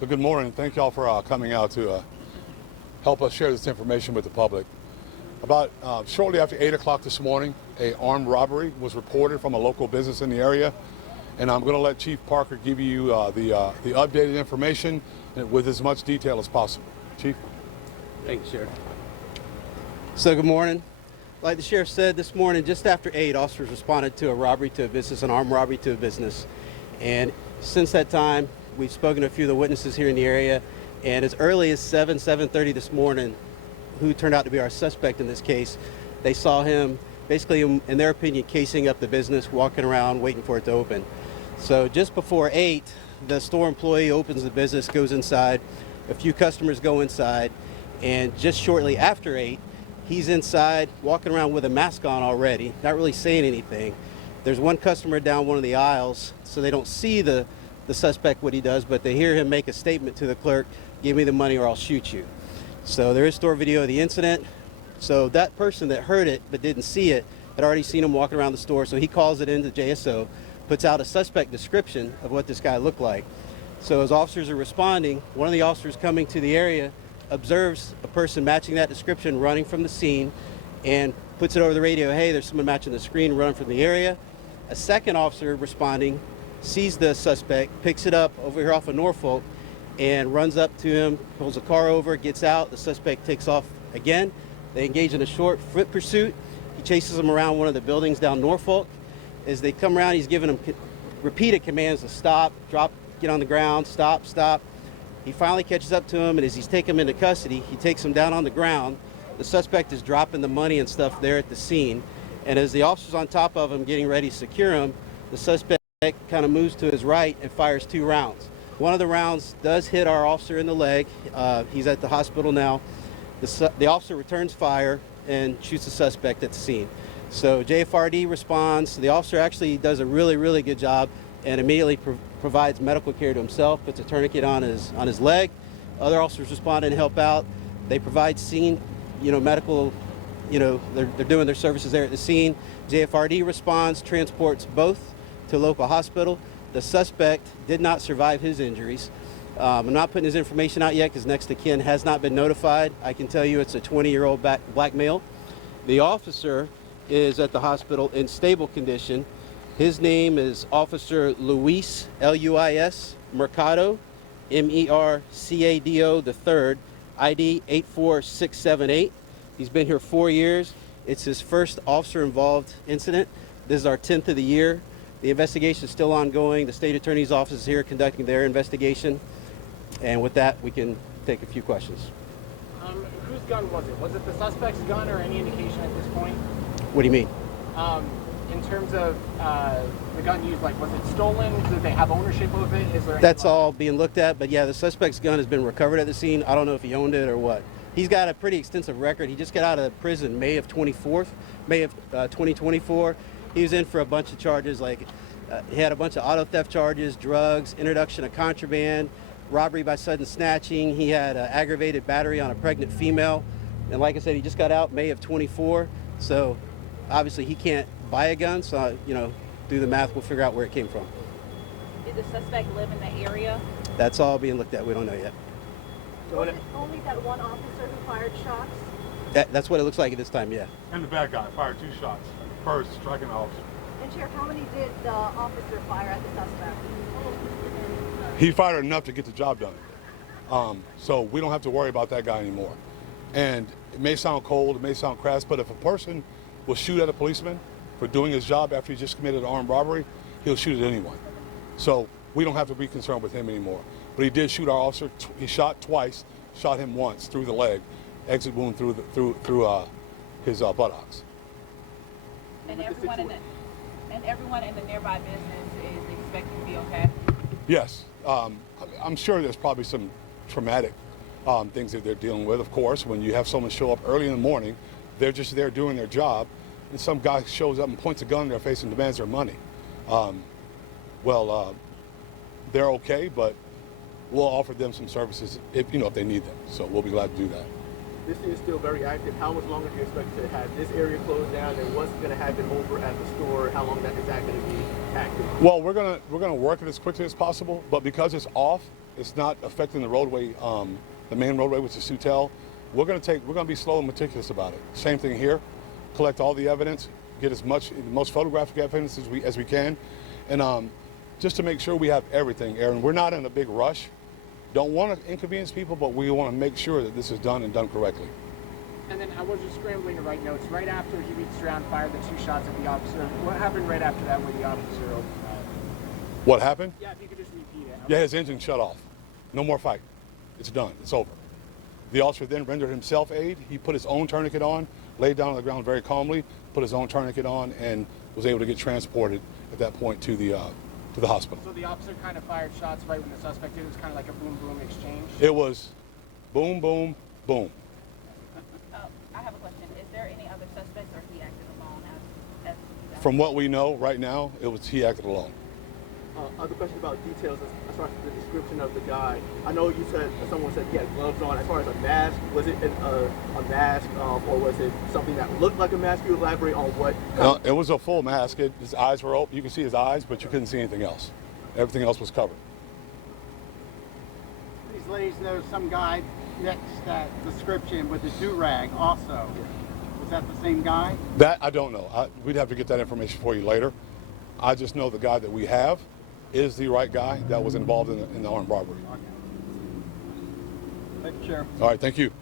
So good morning. Thank y'all for coming out to help us share this information with the public. About shortly after 8 o'clock this morning, an armed robbery was reported from a local business in the area. And I'm going to let Chief Parker give you the updated information with as much detail as possible. Chief? Thank you, Sheriff. So good morning. Like the Sheriff said, this morning, just after 8, officers responded to a robbery to a business, an armed robbery to a business. And since that time, we've spoken to a few of the witnesses here in the area. And as early as 7:30 this morning, who turned out to be our suspect in this case, they saw him basically, in their opinion, casing up the business, walking around, waiting for it to open. So just before 8, the store employee opens the business, goes inside. A few customers go inside. And just shortly after 8, he's inside, walking around with a mask on already, not really saying anything. There's one customer down one of the aisles, so they don't see the suspect what he does, but they hear him make a statement to the clerk, "Give me the money or I'll shoot you." So there is store video of the incident. So that person that heard it but didn't see it had already seen him walking around the store, so he calls it into JSO, puts out a suspect description of what this guy looked like. So as officers are responding, one of the officers coming to the area observes a person matching that description running from the scene and puts it over the radio, "Hey, there's someone matching the screen running from the area." A second officer responding sees the suspect, picks it up over here off of Norfolk, and runs up to him, pulls a car over, gets out. The suspect takes off again. They engage in a short foot pursuit. He chases them around one of the buildings down Norfolk. As they come around, he's giving them repeated commands to stop, drop, get on the ground, stop, stop. He finally catches up to him, and as he's taking him into custody, he takes him down on the ground. The suspect is dropping the money and stuff there at the scene. And as the officer's on top of him, getting ready to secure him, the suspect kind of moves to his right and fires 2 rounds. One of the rounds does hit our officer in the leg. He's at the hospital now. The officer returns fire and shoots the suspect at the scene. So JFRD responds. The officer actually does a really, really good job and immediately provides medical care to himself, puts a tourniquet on his leg. Other officers respond and help out. They provide scene, medical, they're doing their services there at the scene. JFRD responds, transports both to a local hospital. The suspect did not survive his injuries. I'm not putting his information out yet because next of kin has not been notified. I can tell you it's a 20-year-old black male. The officer is at the hospital in stable condition. His name is Officer Luis, Luis Mercado, Mercado III, ID 84678. He's been here 4 years. It's his first officer-involved incident. This is our 10th of the year. The investigation is still ongoing. The state attorney's office is here conducting their investigation. And with that, we can take a few questions. Whose gun was it? Was it the suspect's gun or any indication at this point? What do you mean? In terms of the gun used, was it stolen? Did they have ownership of it? Is there That's all being looked at, but yeah, the suspect's gun has been recovered at the scene. I don't know if he owned it or what. He's got a pretty extensive record. He just got out of prison May of 2024. He was in for a bunch of charges, he had a bunch of auto theft charges, drugs, introduction of contraband, robbery by sudden snatching. He had aggravated battery on a pregnant female. And like I said, he just got out May of 24. So obviously he can't buy a gun. So, do the math, we'll figure out where it came from. Did the suspect live in the area? That's all being looked at. We don't know yet. Was it only that one officer who fired shots? That's what it looks like at this time, yeah. And the bad guy fired 2 shots, first striking the officer. And Sheriff, how many did the officer fire at the suspect? He fired enough to get the job done. So we don't have to worry about that guy anymore. And it may sound cold, it may sound crass, but if a person will shoot at a policeman for doing his job after he just committed an armed robbery, he'll shoot at anyone. So we don't have to be concerned with him anymore. But he did shoot our officer. He shot twice, shot him once through the leg, exit wound through his buttocks. And everyone in the nearby business is expected to be okay? Yes. I'm sure there's probably some traumatic things that they're dealing with. Of course, when you have someone show up early in the morning, they're just there doing their job, and some guy shows up and points a gun in their face and demands their money. They're okay, but we'll offer them some services if they need them. So we'll be glad to do that. This is still very active. How much longer do you expect to have this area closed down, and what's going to happen over at the store? How long is that going to be active? Well, we're gonna work it as quickly as possible, but because it's off, It's not affecting the roadway, the main roadway, which is Sutel. We're gonna be slow and meticulous about it. Same thing here. Collect all the evidence, get the most photographic evidence as we can, and just to make sure we have everything, Aaron. We're not in a big rush. Don't want to inconvenience people, but we want to make sure that this is done and done correctly. And then I was just scrambling to write notes. Right after he reached around, fired the 2 shots at the officer. What happened right after that when the officer opened fire? What happened? Yeah, if you could just repeat it. Yeah, his engine shut off. No more fight. It's done. It's over. The officer then rendered himself aid. He put his own tourniquet on, laid down on the ground very calmly, put his own tourniquet on, and was able to get transported at that point to the hospital. So the officer kind of fired shots right when the suspect did. It was kind of like a boom boom exchange. It was boom, boom, boom. I have a question. Is there any other suspects, or he acted alone as From what we know right now, he acted alone. Other question about details as far as the description of the guy. I know you said, someone said he had gloves on. As far as a mask, was it a mask or was it something that looked like a mask? You elaborate on what? No, it was a full mask. His eyes were open. You can see his eyes, but you couldn't see anything else. Everything else was covered. These ladies, there's some guy next to that description with a do-rag also. Was that the same guy? That I don't know. We'd have to get that information for you later. I just know the guy that we have is the right guy that was involved in the armed robbery. Thank you, Sheriff. All right, thank you.